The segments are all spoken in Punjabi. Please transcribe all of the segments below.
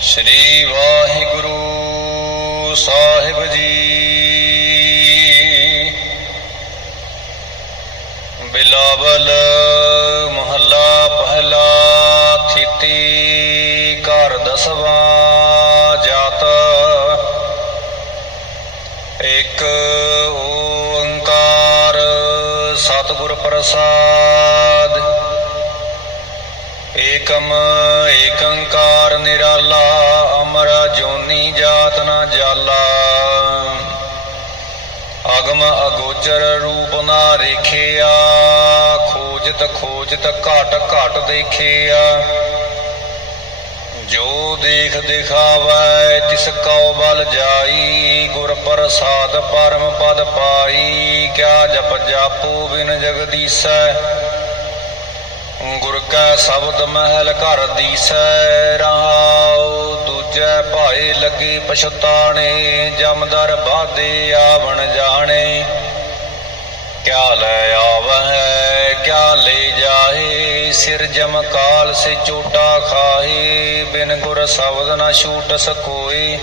ਸ੍ਰੀ ਵਾਹਿਗੁਰੂ ਸਾਹਿਬ ਜੀ। ਬਿਲਾਵਲ ਮਹੱਲਾ ਪਹਿਲਾ ਥਿਤੀ ਘਰ ਦਸਵਾਂ ਜਾਤ। ਇੱਕ ਓੰਕਾਰ ਸਤਿਗੁਰ ਪ੍ਰਸਾਦ। ਏਕਮ ਏਕੰਕਾਰ ਜਾਤ ਅਗਮ ਅਗੋਚਰ ਰੂਪ ਨਾ ਰੇਖਿਆ। ਖੋਜਤ ਖੋਜਤ ਘਟ ਘਟ ਦੇਖਿਆ। ਜੋ ਦੇਖ ਦਿਖਾਵੈ, ਤਿਸ ਕਉ ਬਲ ਜਾਈ। ਗੁਰ ਪ੍ਰਸਾਦ ਪਰਮ ਪਦ ਪਾਈ। ਕਿਆ ਜਪ ਜਾਪੂ ਬਿਨ ਜਗਦੀਸੈ। ਗੁਰ ਕੈ ਸ਼ਬਦ ਮਹਿਲ ਘਰ ਦੀਸੈ। ਰਹਾਉ ਦੂਜੈ ਭਾਏ ਲੱਗੀ ਪਛਤਾਣੇ, ਜਮਦਰ ਬਾਦੇ ਆਵਣ ਜਾਣੇ। ਕਿਆ ਲੈ ਆਵਹਿ, ਕਿਆ ਲੈ ਜਾਏ ਸਿਰ ਜਮ ਕਾਲ ਸੇ ਚੋਟਾ ਖਾਏ ਬਿਨ ਗੁਰ ਸ਼ਬਦ ਨਾ ਛੂਟ ਸਕੋਏ।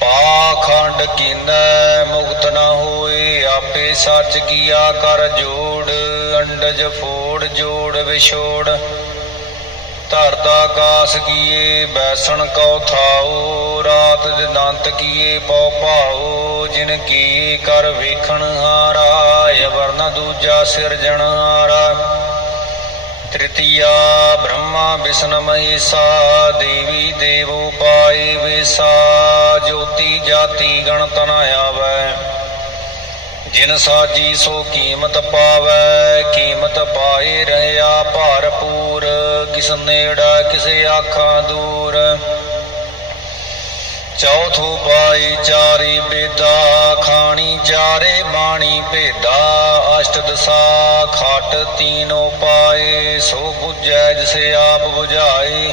ਪਾਖੰਡ ਕੀਨੈ, ਮੁਕਤ ਨਾ ਹੋਏ, ਆਪੇ ਸੱਚ ਕੀਆ ਕਰ ਜੋੜ, ਅੰਡਜ ਫੋੜ ਜੋੜ ਵਿਛੋੜ। ਧਰਤਾ ਕਾਸ ਕੀਏ, ਬੈਸਣ ਕਉ ਥਾਉ, ਰਾਤ ਦੰਤ ਕੀਏ, ਪਉ ਭਾਉ, ਜਿਨ ਕੀ ਕਰ ਵੇਖਣ ਹਾਰਾ ਅਵਰਨ ਦੂਜਾ ਸਿਰਜਣ ਹਾਰਾ। ਤ੍ਰਿਤੀਆ ਬ੍ਰਹਮਾ ਵਿਸ਼ਨ ਮਹੇਸਾ, ਦੇਵੀ ਦੇਵੋ ਪਾਏ ਵਿਸਾ, ਜੋਤੀ ਜਾਤੀ ਗਣਤ ਨ ਆਵੈ। ਜਿਨ ਸਾਜੀ ਸੋ ਕੀਮਤ ਪਾਵੈ, ਕੀਮਤ ਪਾਏ ਰਹਿਆ ਭਰਪੂਰ ਕਿਸ ਨੇੜਾ ਕਿਸੇ ਆਖਾਂ ਦੂਰ। ਚੌਥੋ ਪਾਈ ਚਾਰੀ ਬੇਦਾ, ਖਾਣੀ ਚਾਰੇ ਬਾਣੀ ਭੇਦਾ। ਅਸ਼ਟ ਦਸਾ ਖਾਟ ਤੀਨੋ ਪਾਏ, ਸੋ 부ਜੈ ਜਿਸੇ ਆਪ 부ਝਾਏ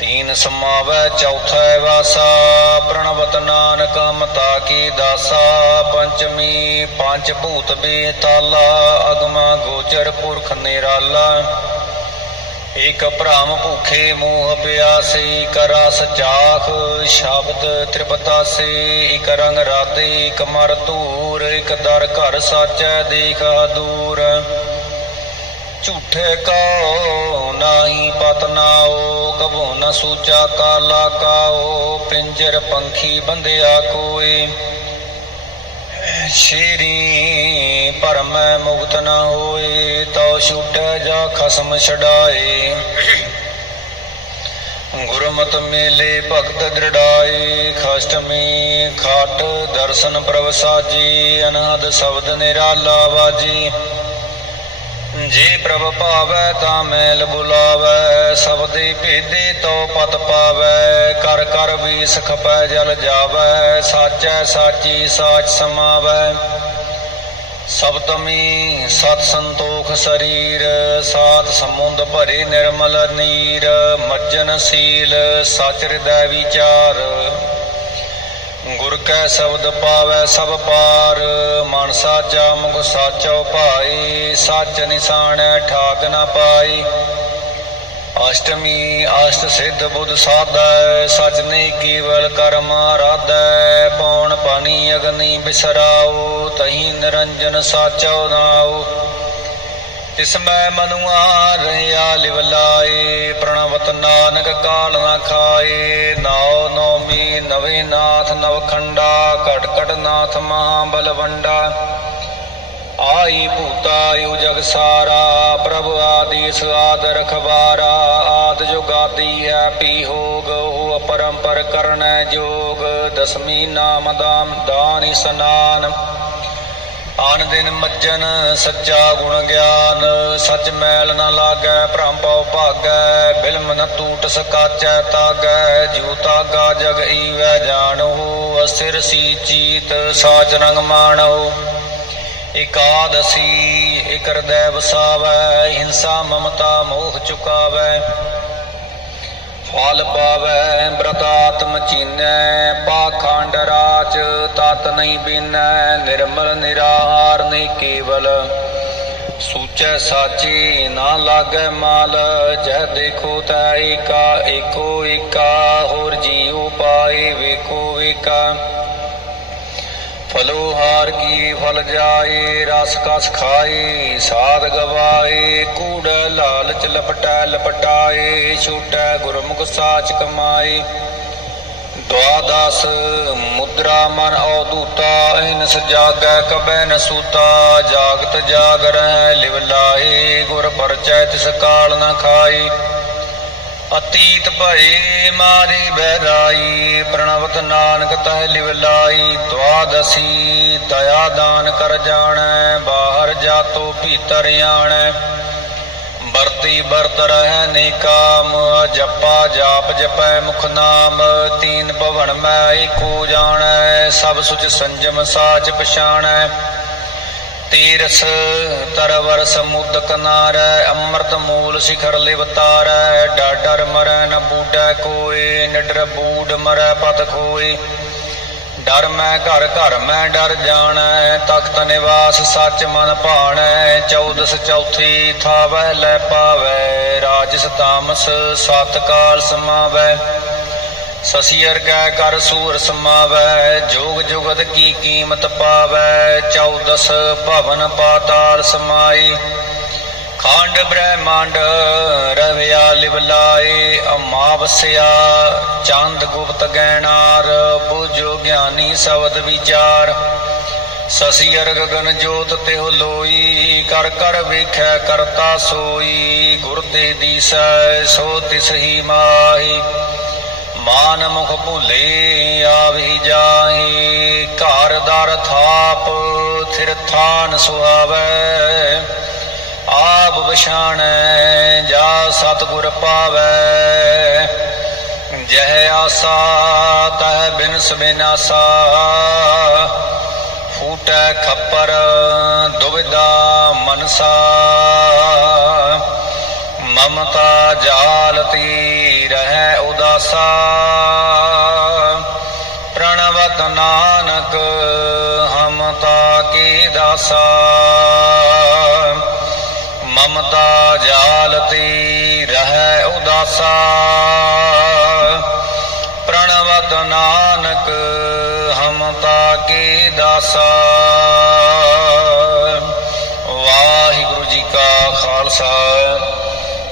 ਤੀਨ ਸਮਾਵੈ, ਚੌਥੈ ਵਾਸਾ, ਪ੍ਰਣਵਤ ਨਾਨਕ ਮਤਾ ਕੀ ਦਾਸਾ। ਪੰਚਮੀ ਪੰਜ ਭੂਤ ਬੇਤਾਲਾ, ਅਗਮਾ ਗੋਚਰ ਪੁਰਖ ਨਿਰਾਲਾ। ਇਕ ਭ੍ਰਮ ਭੁਖੇ ਮੋਹ ਪਿਆਸੇ, ਇਕ ਰਸ ਚਾਖ, ਸ਼ਬਦ ਤ੍ਰਿਪਤਾਸੇ, ਇਕ ਰੰਗ ਰਾਤੇ, ਇਕ ਮਰ ਧੂਰ, ਇਕ ਦਰ ਘਰ ਸਾਚੈ ਦੇਖ ਦੂਰ। ਝੂਠੇ ਕੋ ਨਾਹੀ ਪਤ ਨਾਓ ਕਬੋ ਨ ਸੂਚਾ ਕਾਲਾ ਕਾਓ ਪਿੰਜਰ ਪੰਖੀ ਬੰਦਿਆ ਕੋਏ। ਸ਼ੇਰੀ ਪਰਮ ਮੁਕਤ ਨ ਹੋਏ ਤਉ ਛੁਟੈ ਜਾ ਖਸਮ ਛਡਾਏ। ਗੁਰਮਤਿ ਮੇਲੇ ਭਗਤ ਦ੍ਰਿੜਾਏ, ਖਸ਼ਟਮੀ ਖਾਟ ਦਰਸ਼ਨ ਪ੍ਰਭ ਸਾਜੀ, ਅਨਹਦ ਸ਼ਬਦ ਨਿਰਾਲਾ ਵਾਜੀ। ਜੇ ਪ੍ਰਭ ਭਾਵੈ ਤਾਂ ਮੈਲ ਬੁਲਾਵੈ ਸਬਦੇ ਭੇਦੇ ਤੋ ਪਤ ਪਾਵੈ। ਕਰ ਕਰ ਵੀਸ ਖਪੈ ਜਲ ਜਾਵੈ, ਸਾਚੈ ਸਾਚੀ ਸਾਚ ਸਮਾਵੈ। ਸਬਤਮੀ ਸਤ ਸੰਤੋਖ ਸਰੀਰ, ਸਾਤ ਸਮੁੰਦ ਭਰੇ ਨਿਰਮਲ ਨੀਰ, ਮੱਜਨ ਸੀਲ ਸਚ ਹਿਰਦੈ ਵਿਚਾਰ। ਗੁਰ ਕੈ ਸ਼ਬਦ ਪਾਵੈ ਸਭ ਪਾਰ ਮਨ ਸਾਚਾ ਮੁਖ ਸਾਚੋ ਭਾਈ ਸੱਚ ਨਿਸ਼ਾਨੈ ਠਾਕ ਨਾ ਪਾਈ ਅਸ਼ਟਮੀ ਅਸ਼ਟ ਸਿੱਧ ਬੁੱਧ ਸਾਧੈ, ਸਚ ਨਹੀਂ ਕੇਵਲ ਕਰਮ ਆਰਾਧੈ ਪੌਣ ਪਾਣੀ ਅਗਨੀ ਬਿਸਰਾਓ, ਤਹੀ ਨਿਰੰਜਨ ਸਾਚੋ ਨਾਓ। ਤਿਸ ਮੈਂ ਮਨੁਆ ਰਿਆ ਲਿਵਲਾਏ ਪ੍ਰਣਵਤ ਨਾਨਕ ਕਾਲ ਨਾ ਖਾਏ। ਨਾਉ ਨੌਮੀ ਨਵੇਂ ਨਾਥ ਨਵਖੰਡਾ ਘਟ ਘਟ ਨਾਥ ਮਹਾ ਬਲਵੰਡਾ ਆਈ ਭੂਤਾਯੁ ਜਗ ਸਾਰਾ, ਪ੍ਰਭ ਆਦੀਸ ਆਦ ਰਖਵਾਰਾ, ਆਦ ਜੁਗਾਦੀ ਹੈ ਪੀ ਹੋਗ, ਉਹ ਅਪਰੰਪਰ ਕਰਨੈ ਜੋਗ, ਦਸਮੀ ਨਾਮ ਦਾਮ ਦਾਨ ਇਸਨਾਨ ਆਨ ਦਿਨ ਮੱਜਨ ਸੱਚਾ ਗੁਣ ਗਿਆਨ, ਸੱਚ ਮੈਲ ਨਾ ਲਾਗੈ, ਭ੍ਰਮ ਪਉ ਭਾਗੈ, ਬਿਲਮ ਨ ਟੂਟ ਸਕਾਚੈ ਤਾਗੈ, ਜਿਉ ਤਾਗਾ ਜਗ ਈਵੈ ਜਾਣੋ, ਅਸਿਰ ਸੀ ਚੀਤ ਸਾਚ ਰੰਗ ਮਾਣੋ। ਇਕਾਦਸੀ ਇਕ ਹਿਰਦੈ ਵਸਾਵੈ ਹਿੰਸਾ ਮਮਤਾ ਮੋਹ ਚੁਕਾਵੈ ਫਲ ਪਾਵੈ ਬ੍ਰਤ ਚੀਨੈ ਪਾਖੰਡ ਰਾਚ ਤਤ ਨਹੀਂ ਬੀਨੈ ਨਿਰਮਲ ਨਿਰਾਹਾਰ ਨਹੀਂ ਕੇਵਲ ਸੂਚੈ ਸਾਚੀ ਨਾ ਲਾਗੈ ਮਾਲ ਜਹ ਦੇਖੋ ਤੈ ਏਕਾ ਏਕੋ ਏਕਾ ਹੋਰ ਜੀਉ ਪਾਏ ਵੇਖੋ ਵੇਕਾ ਫਲੋ ਹਾਰ ਕੀ ਫਲ ਜਾਏ, ਰਸ ਕਸ ਖਾਏ, ਸਾਧ ਗਵਾਏ, ਕੂੜ ਲਾਲਚ ਲਪਟੈ ਲਪਟਾਏ, ਛੂਟੈ ਗੁਰਮੁਖ ਸਾਚ ਕਮਾਏ। ਦਵਾਦਸ ਮੁਦਰਾ ਮਨ ਔਦੂਤਾ ਅਹਨਸ ਜਾਗੈ ਕਬੈ ਨ ਸੂਤਾ, ਜਾਗਤ ਜਾਗ ਰਹਿ ਲਿਵ ਲਾਏ ਗੁਰ ਪਰਚੈ ਤਿਸ ਕਾਲ ਨ ਖਾਈ ਅਤੀਤ ਭਏ ਮਾਰੀ ਬਹਿਰਾਈ, ਪ੍ਰਣਵਤ ਨਾਨਕ ਤਹਿ ਲਿਵ ਲਾਈ ਦਵਾਦਸੀ ਦਇਆ ਦਾਨ ਕਰ ਜਾਣੈ, ਬਾਹਰ ਜਾਤੋ ਭੀਤਰ ਆਣੈ। ਵਰਤੀ ਵਰਤ ਰਹਿ ਨੇਕਾਮ, ਜਪਾ ਜਾਪ ਜਪੈ ਮੁਖ ਨਾਮ, ਤੀਨ ਭਵਨ ਮੈਂ ਏਕੋ ਜਾਣੈ, ਸਭ ਸੁਚ ਸੰਜਮ ਸਾਚ ਪਛਾਣੈ। ਤੀਰਸ ਤਰਵਰ ਸਮੁਦ ਕਿਨਾਰੈ ਅੰਮ੍ਰਿਤ ਮੂਲ ਸਿਖਰ ਲਿਵਤਾਰੈ ਡਾਡਰ ਮਰੈ ਨ ਬੂਡੈ ਕੋਏ, ਨਿਡਰ ਬੂਡ ਮਰੈ ਪਤ ਖੋਏ। ਡਰ ਮੈਂ ਘਰ ਘਰ ਮੈਂ ਡਰ ਜਾਣੈ, ਤਖਤ ਨਿਵਾਸ ਸੱਚ ਮਨ ਭਾਣੈ, ਚੌਦਸ ਚੌਥੀ ਥਾਵੈ ਲੈ ਪਾਵੈ, ਰਾਜਸ ਤਾਮਸ ਸਤ ਕਾਲ ਸਮਾਵੈ। ਸਸੀਰ ਕੈ ਕਰ ਸੂਰ ਸਮਾਵੈ, ਜੋ ਜੁਗਤ ਕੀ ਕੀਮਤ ਪਾਵੈ, ਚੌਦਸ ਭਵਨ ਪਾਤਾਲ ਸਮਾਈ। ਖੰਡ ਬ੍ਰਹਮੰਡ ਰਵਿਆ ਲਿਵ ਲਾਏ ਅਮਾਵਸਿਆ ਚੰਦ ਗੁਪਤ ਗੈਣਾਰ ਬੁਝੋ ਗਿਆਨੀ ਸ਼ਬਦ ਵਿਚਾਰ। ਸਸੀਰ ਗਗਨ ਜੋਤ ਤਿਹੁ ਲੋਈ, ਕਰ ਕਰ ਵੇਖੈ ਕਰਤਾ ਸੋਈ। ਗੁਰ ਤੇ ਦੀਸੈ ਸੋ ਤਿਸ ਹੀ ਮਾਹੀ। ਮਾਨ ਮੁਖ ਭੁਲੇ, ਆਵਹੀ ਜਾਹੀ ਘਰ ਥਾਪ ਥਿਰ ਸੁਹਾਵੈ, ਆਪ ਵਿਛਾਣੈ ਜਾ ਸਤਿਗੁਰ ਪਾਵੈ। ਜਹ ਆਸਾ, ਤਹ ਬਿਨਸ ਬਿਨਾਸਾ ਫੂਟੈ ਖੱਪਰ ਦੁਬਿਦਾ ਮਨਸਾ। ਮਮਤਾ ਜਾਲਤੀ ਰਹਿ ਉਦਾਸਾ, ਪ੍ਰਣਵਤ ਨਾਨਕ ਕੀ ਦਾਸਾ? ਮਮਤਾ ਜਾਲਤੀ ਰਹਿ ਉਦਾਸਾ। ਪ੍ਰਣਵਤ ਨਾਨਕ, ਹਮਤਾ ਕੀ ਦਾਸਾ? ਵਾਹਿਗੁਰੂ ਜੀ ਕਾ ਖਾਲਸਾ,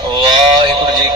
ਵਾਹਿਗੁਰੂ ਜੀ